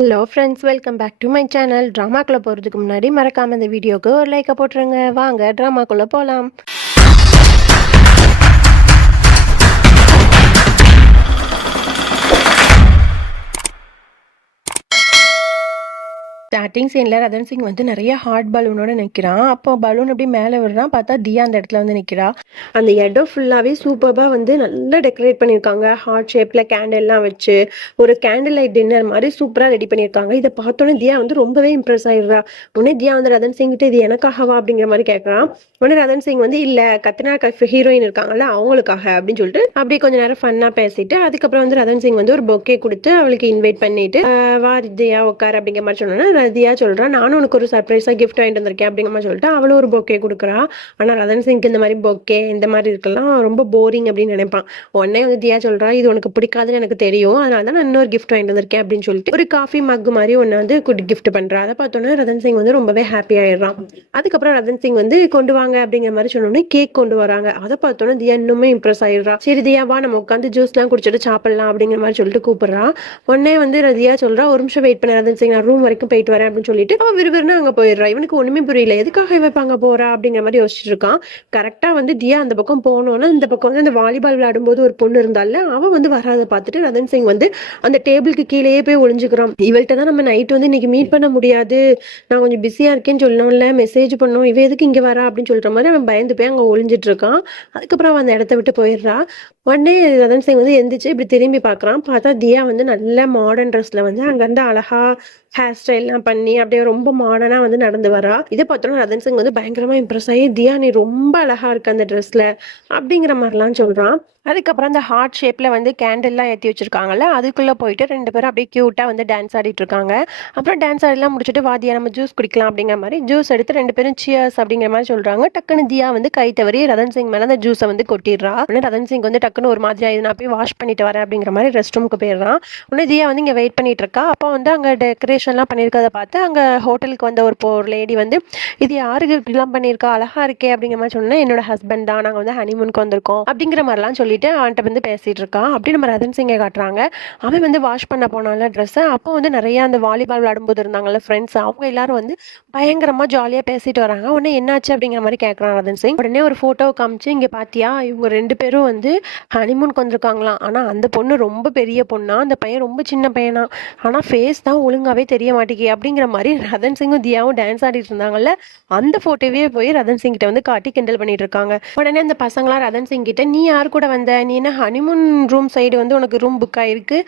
Hello friends, welcome back to my channel. ட்ராமாக்குள்ளே போகிறதுக்கு முன்னாடி மறக்காமல் இந்த வீடியோக்கு ஒரு லைக்கை போட்டுருங்க. வாங்க ட்ராமாக்குள்ளே போகலாம். ஸ்டார்டிங் சீனில் ரதன் சிங் வந்து நிறைய ஹார்ட் பலூனோட நிற்கிறான். அப்போ பலூன் அப்படி மேலே விடுறான். பார்த்தா தியா அந்த இடத்துல வந்து நிற்கிறா. அந்த இடம் ஃபுல்லாகவே சூப்பராக வந்து நல்லா டெக்கரேட் பண்ணியிருக்காங்க. ஹார்ட் ஷேப்பில் கேண்டல்லாம் வச்சு ஒரு கேண்டில் லைட் டின்னர் மாதிரி சூப்பராக ரெடி பண்ணியிருக்காங்க. இதை பார்த்தோன்னே தியா வந்து ரொம்பவே இம்ப்ரெஸ் ஆகிடுறா. உடனே தியா வந்து ரதன் சிங்கிட்ட இது எனக்காகவா அப்படிங்கிற மாதிரி கேட்குறான். உடனே ரதன் சிங் வந்து இல்லை, கத்ரினா ஹீரோயின் இருக்காங்கல்ல அவங்களுக்காக அப்படின்னு சொல்லிட்டு அப்படியே கொஞ்சம் நேரம் ஃபன்னாக பேசிட்டு அதுக்கப்புறம் வந்து ரதன் சிங் வந்து ஒரு பொக்கே கொடுத்து அவளுக்கு இன்வைட் பண்ணிட்டு வா தியா உட்கார் அப்படிங்கிற மாதிரி சொன்னோன்னா தியா சொல்றா, நானும் உனக்கு ஒரு சர்ப்ரைஸா கிஃப்ட் வாங்கிட்டு வந்திருக்கேன் அப்படிங்கிற மாதிரி சொல்லிட்டு அவளும் ஒரு பொக்கே கொடுக்குறா. ஆனா ரதன் சிங்க்கு இந்த மாதிரி பொக்கே இந்த மாதிரி இருக்கலாம் ரொம்ப போரிங் அப்படின்னு நினைப்பான். உடனே வந்து தியா சொல்றா, இது உனக்கு பிடிக்காதுன்னு எனக்கு தெரியும், அதனால தான் நான் இன்னொரு கிஃப்ட் வாங்கிட்டு வந்திருக்கேன் அப்படின்னு சொல்லிட்டு ஒரு காஃபி மக் மாதிரி ஒன்று வந்து கிஃப்ட் பண்றா. அதை பார்த்தோன்னே ரதன் சிங் வந்து ரொம்பவே ஹாப்பி ஆயிடுறான். அதுக்கப்புறம் ரதன் சிங் வந்து கொண்டு வாங்க அப்படிங்கிற மாதிரி சொன்னோடனே கேக் கொண்டு வராங்க. அதை பார்த்தோன்னே தியா இன்னுமே இம்ப்ரெஸ் ஆயிடுறா. சரி தியாவா நம்ம உட்காந்து ஜூஸ்லாம் குடிச்சிட்டு சாப்பிடலாம் அப்படிங்கிற மாதிரி சொல்லிட்டு கூப்பிடுறா. உடனே வந்து தியா சொல்றா, ஒரு நிமிஷம் வெயிட் பண்ண ரதன் சிங், நான் ரூம் வரைக்கும் போயிட்டு வரேன் அப்படின்னு சொல்லிட்டு அவன் விறுவிறுன்னு அங்க போயிடுறா. இவனுக்கு ஒண்ணுமே புரியல, எதுக்காக இவ அங்க போறா அப்படிங்கிற மாதிரி யோசிச்சுட்டு இருக்கான். கரெக்டா வந்து தியா அந்த பக்கம் போனோன்னா இந்த பக்கம் வந்து அந்த வாலிபால் விளையாடும் போது ஒரு பொண்ணு இருந்தால அவன் வந்து வராத பார்த்துட்டு ரதன் சிங் வந்து அந்த டேபிளுக்கு கீழேயே போய் ஒளிஞ்சுக்கிறான். இவள்கிட்ட தான் நம்ம நைட் வந்து இன்னைக்கு மீட் பண்ண முடியாது, நான் கொஞ்சம் பிஸியா இருக்கேன்னு சொல்லணும்ல, மெசேஜ் பண்ணோம், இவ எதுக்கு இங்க வரா அப்படின்னு சொல்ற மாதிரி அவன் பயந்து போய் அங்க ஒளிஞ்சிட்டு இருக்கான். அதுக்கப்புறம் அவன் அந்த இடத்த விட்டு போயிடுறா. உடனே ரதன் சிங் வந்து எந்திரிச்சு இப்படி திரும்பி பார்க்குறான். பார்த்தா தியா வந்து நல்ல மாடர்ன் ட்ரெஸ்ல வந்து அங்கேருந்து அழகா ஹேர் ஸ்டைல்லாம் பண்ணி அப்படியே ரொம்ப மாடர்னா வந்து நடந்து வரா. இதை பார்த்தோன்னா ரதன் சிங் வந்து பயங்கரமா இம்ப்ரெஸ் ஆகி, தியா நீ ரொம்ப அழகா இருக்க அந்த ட்ரெஸ்ல அப்படிங்கிற மாதிரிலாம் சொல்றான். அதுக்கப்புறம் அந்த ஹார்ட் ஷேப்ல வந்து கேண்டில்லாம் ஏற்றி வச்சிருக்காங்கல்ல, அதுக்குள்ள போயிட்டு ரெண்டு பேரும் அப்படியே கியூட்டா வந்து டான்ஸ் ஆடிட்டு இருக்காங்க. அப்புறம் டான்ஸ் ஆடிலாம் முடிச்சுட்டு வாதியா நம்ம ஜூஸ் குடிக்கலாம் அப்படிங்கிற மாதிரி ஜூஸ் எடுத்து ரெண்டு பேரும் சியர்ஸ் அப்படிங்கிற மாதிரி சொல்றாங்க. டக்குன்னு தியா வந்து கை தவறி ரதன் சிங் மேல அந்த ஜூஸை வந்து கொட்டிடுறா. உடனே ரதன் சிங் வந்து டக்குன்னு ஒரு மாதிரி ஆயிடுது, நான் போய் வாஷ் பண்ணிட்டு வரேன் அப்படிங்கிற மாதிரி ரெஸ்ட் ரூமுக்கு போயிடுறான். உடனே தியா வந்து இங்க வெயிட் பண்ணிட்டு இருக்கா. அப்போ வந்து அங்க டெக்கரேஷன்லாம் பண்ணியிருக்கதை பார்த்து அங்க ஹோட்டலுக்கு வந்த ஒரு லேடி வந்து, இது யாருக்கு இப்படிலாம் பண்ணியிருக்கா, அழகா இருக்கே அப்படிங்கிற மாதிரி சொன்னா, என்னோட ஹஸ்பண்ட் தான், நாங்கள் வந்து ஹனிமூனுக்கு வந்திருக்கோம் அப்படிங்கிற மாதிரிலாம் சொல்லிட்டு அவன்கிட்ட வந்து பேசிட்டு இருக்கான். அப்படி நம்ம ரதன் சிங்கை காட்டுறாங்க. அவன் வந்து வாஷ் பண்ண போனால ட்ரெஸ்ஸை. அப்போ வந்து நிறைய அந்த வாலிபால் விளையாடும்போது இருந்தாங்கல்ல ஃப்ரெண்ட்ஸ், அவங்க எல்லாரும் வந்து பயங்கரமா ஜாலியா பேசிட்டு வராங்க. உடனே என்னாச்சு அப்படிங்கிற மாதிரி கேட்கறான் ரதன் சிங். உடனே ஒரு போட்டோ காமிச்சு, இங்க பாத்தியா இவங்க ரெண்டு பேரும் வந்து ஹனிமூனுக்கு வந்திருக்காங்களாம். ஆனா அந்த பொண்ணு ரொம்ப பெரிய பொண்ணா, அந்த பையன் ரொம்ப சின்ன பையனா, ஆனா ஃபேஸ் தான் ஒழுங்காவே தெரிய மாட்டேங்கி அப்படிங்கிற மாதிரி ரதன் சிங்கும் தியாவும் டான்ஸ் ஆடிட்டு இருந்தாங்கல்ல, அந்த போட்டோவே போய் ரதன் சிங் கிட்ட வந்து காட்டி கிண்டல் பண்ணிட்டு இருக்காங்க. உடனே அந்த பசங்களா ரதன் சிங் கிட்ட, நீ யார் கூட வந்த, நீ என்ன ஹனிமூன் ரூம் சைடு வந்து உனக்கு ரூம் புக் ஆயிருக்கு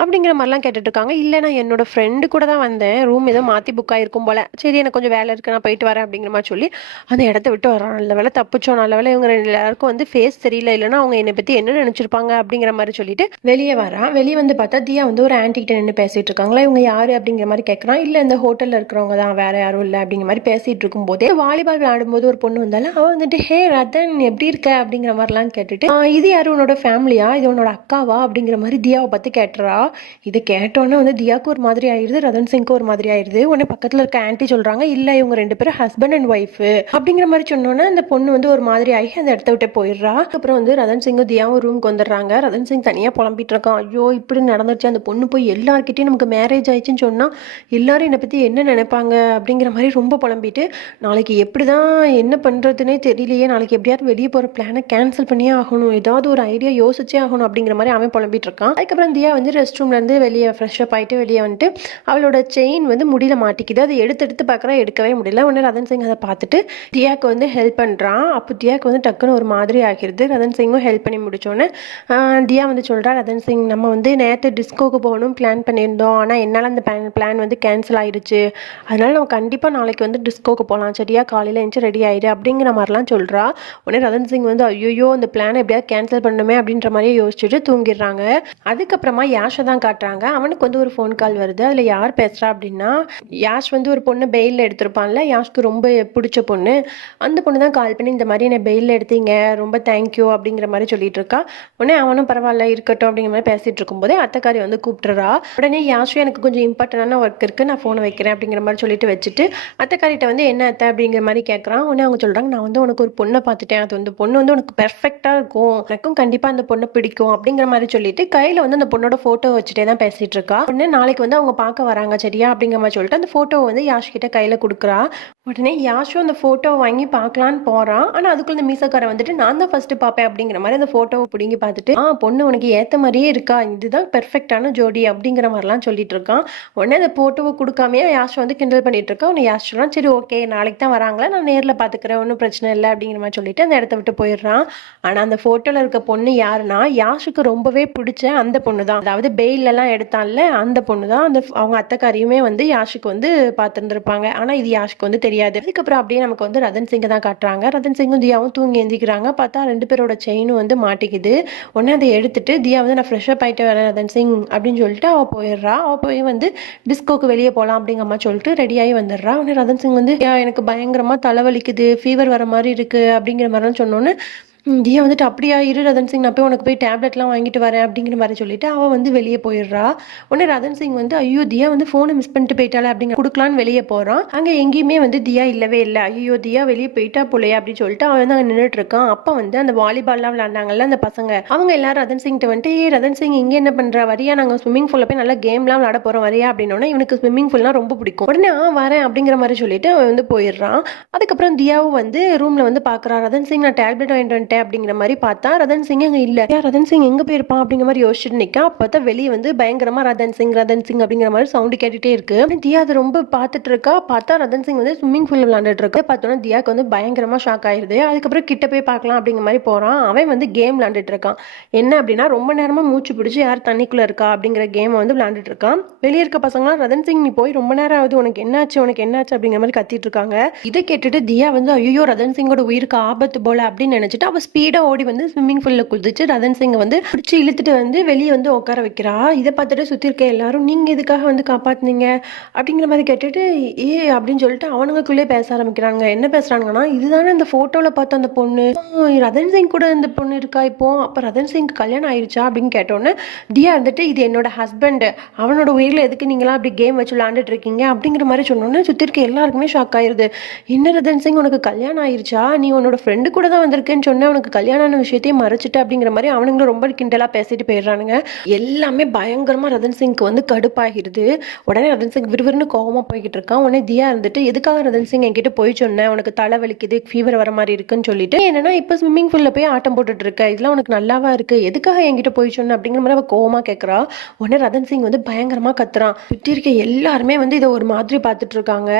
அப்படிங்கிற மாதிரிலாம் கேட்டுட்டு இருக்காங்க. இல்லை நான் என்னோட ஃப்ரெண்டு கூட தான் வந்தேன், ரூம் ஏதோ மாற்றி புக் ஆயிருக்கும் போல, சரி எனக்கு கொஞ்சம் வேலை இருக்கு நான் போயிட்டு வரேன் அப்படிங்கிற மாதிரி சொல்லி அந்த இடத்த விட்டு வரோம். நல்ல வேலை தப்பிச்சோம், நல்ல வேலை இவங்க ரெண்டு எல்லாருக்கும் வந்து ஃபேஸ் தெரியல, இல்லைன்னா அவங்க என்னை பற்றி என்ன நினச்சிருப்பாங்க அப்படிங்கிற மாதிரி சொல்லிட்டு வெளியே வரான். வெளியே வந்து பார்த்தா தியா வந்து ஒரு ஆன்டி கிட்ட நின்று பேசிட்டு இருக்காங்களா. இவங்க யாரு அப்படிங்கிற மாதிரி கேட்குறான். இல்லை இந்த ஹோட்டலில் இருக்கிறவங்க தான், வேற யாரும் இல்லை அப்படிங்கிற மாதிரி பேசிட்டு இருக்கும் போதே வாலிபால் விளையாடும்போது ஒரு பொண்ணு வந்தாலும் அவன் வந்துட்டு, ஹே ரதன் எப்படி இருக்க அப்படிங்கிற மாதிரிலாம் கேட்டுட்டு, இது யாரும் உன்னோட ஃபேமிலியா, இது உன்னோட அக்காவா அப்படிங்கிற மாதிரி தியாவை பார்த்து கேட்டுறா. இதை கேட்டோன்னே வந்து தியாவுக்கு ஒரு மாதிரி ஆயிடுது, ரதன் சிங்க்கு ஒரு மாதிரி ஆயிடுது. உடனே பக்கத்தில் இருக்க ஆன்டி சொல்றாங்க, இல்லை இவங்க ரெண்டு பேரும் ஹஸ்பண்ட் அண்ட் ஒய்ஃப் அப்படிங்கிற மாதிரி சொன்னோன்னே அந்த பொண்ணு வந்து ஒரு மாதிரி ஆகி அந்த இடத்த விட்டு போயிடுறா. அப்புறம் வந்து ரதன் சிங்கும் தியாவும் ரூமுக்கு வந்துடுறாங்க. ரதன் சிங் தனியாக புலம்பிட்டு இருக்கான். ஐயோ இப்படி நடந்துருச்சு, அந்த பொண்ணு போய் எல்லார்கிட்டையும் நமக்கு மேரேஜ் ஆயிடுச்சுன்னு சொன்னா எல்லாரும் என்னை பற்றி என்ன நினைப்பாங்க அப்படிங்கிற மாதிரி ரொம்ப புலம்பிட்டு, நாளைக்கு எப்படி தான் என்ன பண்ணுறதுனே தெரியலையே, நாளைக்கு எப்படியாவது வெளியே போகிற பிளானை கேன்சல் பண்ணியே ஆகணும், ஏதாவது ஒரு ஐடியா யோசிச்சே ஆகணும் அப்படிங்கிற மாதிரி அவன் புலம்பிட்டு இருக்கான். அதுக்கப்புறம் தியா வந்து ரெஸ்ட் ரூம்ல இருந்து வெளியே ஃப்ரெஷ்அப் ஆயிட்டு வெளியே வந்துட்டு அவளோட செயின் வந்து முடியல மாட்டிக்குது. அதை எடுத்து பார்க்குறா, எடுக்கவே முடியல. உடனே ரதன் சிங் அதை பார்த்துட்டு தியாவுக்கு வந்து ஹெல்ப் பண்ணுறான். அப்போ தியாவுக்கு வந்து டக்குன்னு ஒரு மாதிரி ஆகிடுது. ரதன் சிங்கும் ஹெல்ப் பண்ணி முடிச்சோன்னே தியா வந்து சொல்கிறா, ரதன் சிங் நம்ம வந்து நேற்று டிஸ்கோக்கு போகணும் பிளான் பண்ணியிருந்தோம், ஆனால் என்னால் அந்த பிளான் வந்து கேன்சல் ஆயிடுச்சு, அதனால நம்ம கண்டிப்பாக நாளைக்கு வந்து டிஸ்கோக்கு போகலாம், சரியா காலையில் எழுந்து ரெடி ஆயிடு அப்படிங்கிற மாதிரிலாம் சொல்கிறா. உடனே ரதன் சிங் வந்து ஐயோ அந்த பிளானை எப்படியாவது கேன்சல் பண்ணணுமே அப்படின்ற மாதிரி யோசிச்சுட்டு தூங்கிடுறாங்க. அதுக்கப்புறமா யாஷை தான் காட்டுறாங்க. அவனுக்கு வந்து ஒரு ஃபோன் கால் வருது. அதில் யார் பேசுகிறா அப்படின்னா, யாஷ் வந்து ஒரு பொண்ணு பெயிலில் எடுத்திருப்பான்ல, யாஷ்க்கு ரொம்ப பிடிச்ச பொண்ணு, அந்த பொண்ணு தான் கால் பண்ணி இந்த மாதிரி என்னை பெயிலில் எடுத்தீங்க, ரொம்ப தேங்க்யூ அப்படிங்கிற மாதிரி சொல்லிட்டு இருக்கா. உடனே அவனும் பரவாயில்ல இருக்கட்டும் அப்படிங்கிற மாதிரி பேசிட்டு இருக்கும்போதே அத்தைக்காரி வந்து கூப்பிட்டுறா. உடனே யாஷும் எனக்கு கொஞ்சம் இம்பார்ட்டண்டான ஒர்க் இருக்குது, நான் ஃபோனை வைக்கிறேன் அப்படிங்கிற மாதிரி சொல்லிட்டு வச்சுட்டு அத்தைக்காரிட்ட வந்து என்ன அத்தை அப்படிங்கிற மாதிரி கேட்குறான். உடனே அவங்க சொல்கிறாங்க, நான் வந்து உனக்கு ஒரு பொண்ணை பார்த்துட்டேன், அது வந்து பொண்ணு வந்து உனக்கு பெர்ஃபெக்டாக இருக்கும், எனக்கு யாஷுக்கும் கண்டிப்பா அந்த பொண்ணை பிடிக்கும் அப்படிங்கிற மாதிரி சொல்லிட்டு கையில வந்து அந்த பொண்ணோட போட்டோ வச்சுட்டே தான் பேசிட்டு இருக்கா. உடனே நாளைக்கு வந்து அவங்க பார்க்க வராங்க சரியா அப்படிங்கிற மாதிரி சொல்லிட்டு அந்த போட்டோவை வந்து யாஷ் கிட்ட கையில கொடுக்குறா. உடனே யாஷும் அந்த போட்டோவை வாங்கி பார்க்கலான்னு போறான். ஆனா அதுக்குள்ள இந்த மீசக்காரன் வந்துட்டு நான் தான் ஃபர்ஸ்ட் பார்ப்பேன் அப்படிங்கிற மாதிரி அந்த போட்டோவை பிடிங்கி பார்த்துட்டு பொண்ணு உனக்கு ஏத்த மாதிரியே இருக்கா, இதுதான் பெர்ஃபெக்டான ஜோடி அப்படிங்கிற மாதிரிலாம் சொல்லிட்டு இருக்கான். உடனே அந்த போட்டோவை கொடுக்காமே யாஷ் வந்து கிண்டல் பண்ணிட்டு இருக்கா. உன்னை யாஷ் சொல்றான் சரி ஓகே நாளைக்கு தான் வராங்களா, நான் நேரில் பார்த்துக்கிறேன் ஒன்றும் பிரச்சனை இல்லை அப்படிங்கிற மாதிரி சொல்லிட்டு அந்த இடத்த விட்டு போயிடுறான். ஆனால் அந்த ஃபோட்டோவில் இருக்க பொண்ணு யாருன்னா யாஷுக்கு ரொம்பவே பிடிச்ச அந்த பொண்ணு தான். அதாவது பெயிலெல்லாம் எடுத்தான்ல அந்த பொண்ணு தான். அந்த அவங்க அத்தைக்காரியுமே வந்து யாஷுக்கு வந்து பார்த்துருந்துருப்பாங்க. ஆனால் இது யாஷுக்கு வந்து தெரியாது. அதுக்கப்புறம் அப்படியே நமக்கு வந்து ரதன் சிங்கை தான் காட்டுறாங்க. ரதன் சிங்கும் தியாவும் தூங்கி எந்திக்கிறாங்க. பார்த்தா 2 பேரோட செயினும் வந்து மாட்டிக்குது. உடனே அதை எடுத்துட்டு தியா வந்து நான் ஃப்ரெஷ்ஷப் ஆகிட்டு வரேன் ரதன் சிங் அப்படின்னு சொல்லிட்டு அவள் போயிடுறா. அவள் போய் வந்து டிஸ்கோக்கு வெளியே போகலாம் அப்படிங்கிற மாதிரி சொல்லிட்டு ரெடியாகி வந்துடுறா. உடனே ரதன் சிங் வந்து எனக்கு பயங்கரமாக தலைவலிக்குது, ஃபீவர் வர மாதிரி இருக்குது அப்படிங்கிற மாதிரிலாம் சொன்னோன்னு தியா வந்துட்டு அப்படியா இரு ரதன் சிங் நான் போய் உனக்கு போய் டேப்லெட்லாம் வாங்கிட்டு வரேன் அப்படிங்கிற மாதிரி சொல்லிட்டு அவள் வந்து வெளியே போயிடுறா. உடனே ரதன் சிங் வந்து ஐயோ தியா வந்து ஃபோனை மிஸ் பண்ணிட்டு போயிட்டாலே அப்படிங்கிற கொடுக்கலான்னு வெளியே போகிறான். அங்கே எங்கேயுமே வந்து தியா இல்லவே இல்லை. ஐயோ தியா வெளியே போயிட்டா போலையா அப்படின்னு சொல்லிட்டு அவன் வந்து அங்கே நின்றுட்டு இருக்கான். அப்போ வந்து அந்த வாலிபால்லாம் விளாண்டாங்கல்ல அந்த பசங்க அவங்க எல்லாரும் ரதன் சிங்கிட்ட வந்துட்டு ரதன் சிங் இங்கே என்ன பண்ணுறா வரியா, நாங்கள் ஸ்விம்மிங் பூலில் போய் நல்லா கேம்லாம் விளாட போகிறோம் வரியா அப்படின்னோன்னா இவனுக்கு ஸ்விம்மிங் பூல்லாம் ரொம்ப பிடிக்கும். உடனே வரேன் அப்படிங்கிற மாதிரி சொல்லிட்டு அவன் வந்து போயிடுறான். அதுக்கப்புறம் தியாவும் வந்து ரூமில் வந்து பார்க்குறா. ரதன் சிங் நான் டேப்லெட் வாங்கிட்டு வந்துட்டேன் அப்படிங்கிற மாதிரி பார்த்தா ரதன் சிங் அங்கே இல்லை. ரதன் சிங் எங்கே போயிருப்பான் அப்படிங்கிற மாதிரி யோசிச்சுட்டு நிற்கா. அப்போ வெளியே வந்து பயங்கரமா ரதன் சிங் அப்படிங்கிற மாதிரி சவுண்டு கேட்டுட்டே இருக்கு. தியா அதை ரொம்ப பார்த்துட்டு இருக்கா. பார்த்தா ரதன் சிங் வந்து ஸ்விம்மிங் பூல் விளாண்டுட்டு இருக்கா. பார்த்தோன்னா தியாக்கு வந்து பயங்கரமா ஷாக் ஆயிருது. அதுக்கப்புறம் கிட்ட போய் பார்க்கலாம் அப்படிங்கிற மாதிரி போறான். அவன் வந்து கேம் விளாண்டுட்டு இருக்கான். என்ன அப்படின்னா ரொம்ப நேரமா மூச்சு பிடிச்சி யார் தண்ணிக்குள்ள இருக்கா அப்படிங்கிற கேமை வந்து விளாண்டுட்டு இருக்கான். வெளியே இருக்க பசங்களாம் ரதன் சிங் நீ போய் ரொம்ப நேரம் ஆகுது, உனக்கு என்னாச்சு அப்படிங்கிற மாதிரி கத்திட்டு இருக்காங்க. இதை கேட்டுட்டு தியா வந்து ஐயோ ரதன் சிங்கோட உயிருக்கு ஆபத்து போல அப்படின்னு நினைச்சிட்டு அவ ஸ்பீடா ஓடி வந்து ஸ்விம்மிங் பூல்ல குதிச்சு ரதன் சிங்கை வந்து பிடிச்சி இழுத்துட்டு வந்து வெளியே வந்து உட்கார வைக்கிறா. இதை பார்த்துட்டு சுற்றி இருக்க எல்லாரும் நீங்க எதுக்காக வந்து காப்பாத்துனீங்க அப்படிங்கிற மாதிரி கேட்டுட்டு அப்படின்னு சொல்லிட்டு அவனுங்களுக்குள்ளே பேச ஆரம்பிக்கிறாங்க. என்ன பேசுறாங்கன்னா இதுதானே அந்த போட்டோல பார்த்த அந்த பொண்ணு, ரதன் சிங் கூட இந்த பொண்ணு இருக்கா இப்போ, அப்ப ரதன் சிங் கல்யாணம் ஆயிடுச்சா அப்படின்னு கேட்டோன்னே தியா இருந்துட்டு இது என்னோட ஹஸ்பண்ட், அவனோட உயிரில் எதுக்கு நீங்களாம் அப்படி கேம் வச்சு விளாண்டுட்டு இருக்கீங்க அப்படிங்கிற மாதிரி சொன்னோன்னே சுற்றி இருக்க எல்லாருக்குமே ஷாக் ஆயிருது. என்ன ரதன் சிங் உனக்கு கல்யாணம் ஆயிடுச்சா, நீ உன்னோட ஃப்ரெண்டு கூட தான் வந்திருக்கேன்னு சொன்ன, உனக்கு கல்யாணம் விஷயத்தையும் மறைச்சிட்டு அப்படிங்கிற மாதிரி அவனுங்களும் ரொம்ப கிண்டலா பேசிட்டு போயிடுறானுங்க. எல்லாமே பயங்கரமா ரதன் சிங்க்கு வந்து கடுப்பாகிடுது. உடனே ரதன் சிங் விறுவிறுன்னு கோவமா போய்கிட்டு இருக்கான். உடனே தியா இருந்துட்டு எதுக்காக ரதன் சிங் என்கிட்ட போய் சொன்னேன் உனக்கு தலை வலிக்குது ஃபீவர் வர மாதிரி இருக்குன்னு சொல்லிட்டு, என்னன்னா இப்ப ஸ்விம்மிங் பூல்ல போய் ஆட்டம் போட்டுட்டு இருக்க, இதெல்லாம் உனக்கு நல்லாவா இருக்கு, எதுக்காக என்கிட்ட போய் சொன்ன அப்படிங்கிற மாதிரி அவ கோவமா கேட்கறா. உடனே ரதன் சிங் வந்து பயங்கரமா கத்துறான். சுற்றி இருக்க எல்லாருமே வந்து இதை ஒரு மாதிரி பார்த்துட்டு இருக்காங்க.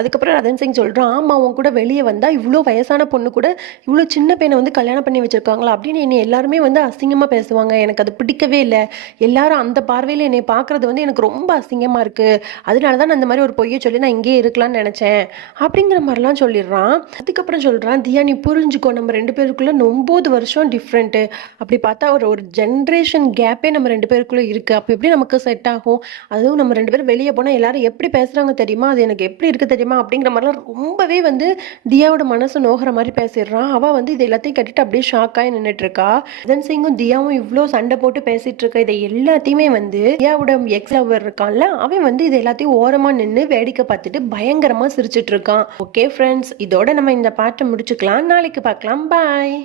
அதுக்கப்புறம் ரதன் சிங் சொல்றான் ஆமா உன் கூட வெளியே வந்தா இவ்வளோ வயசான பொண்ணு கூட இவ்வளோ சின்ன பையனை வந்து கல்யாணம் பண்ணி வச்சிருக்காங்களா அப்படின்னு என்னை எல்லாருமே வந்து அசிங்கமாக பேசுவாங்க. எனக்கு அது பிடிக்கவே இல்லை. எல்லாரும் அந்த பார்வையில் என்னை பார்க்குறது வந்து எனக்கு ரொம்ப அசிங்கமாக இருக்குது. அதனால தான் நான் இந்த மாதிரி ஒரு பொய்யை சொல்லி நான் இங்கேயே இருக்கலாம்னு நினச்சேன் அப்படிங்கிற மாதிரிலாம் சொல்லிடுறான். அதுக்கப்புறம் சொல்கிறான் தியா நீ புரிஞ்சுக்கோ நம்ம 2 பேருக்குள்ளே 9 வருஷம் டிஃப்ரெண்ட்டு. அப்படி பார்த்தா ஒரு ஜென்ரேஷன் கேப்பே நம்ம 2 பேருக்குள்ளே இருக்குது. அப்போ எப்படி நமக்கு செட் ஆகும், அதுவும் நம்ம 2 பேரும் வெளியே போனால் எல்லாரும் எப்படி பேசுகிறாங்க தெரியுமா, அது எனக்கு எப்படி இருக்குது தெரியுமா அப்படிங்கிற மாதிரிலாம் ரொம்பவே வந்து தியாவோட மனசு நோகிற மாதிரி பேசிடுறான். அவள் வந்து இது எல்லாத்தையும் கட்டிட்டு அப்படியே ஷாக்காகி நின்றுட்டு இருக்கா. ரதன் சிங்கும் தியாவும் இவ்வளோ சண்டை போட்டு பேசிட்டு இருக்க இதை எல்லாத்தையுமே வந்து தியாவோட எக்ஸ் லவர் இருக்கான்ல அவன் வந்து இது எல்லாத்தையும் ஓரமா நின்று வேடிக்கை பார்த்துட்டு பயங்கரமா சிரிச்சிட்டு இருக்கான். ஓகே ஃப்ரெண்ட்ஸ், இதோட நம்ம இந்த பாட்டை முடிச்சுக்கலாம். நாளைக்கு பார்க்கலாம். பாய்.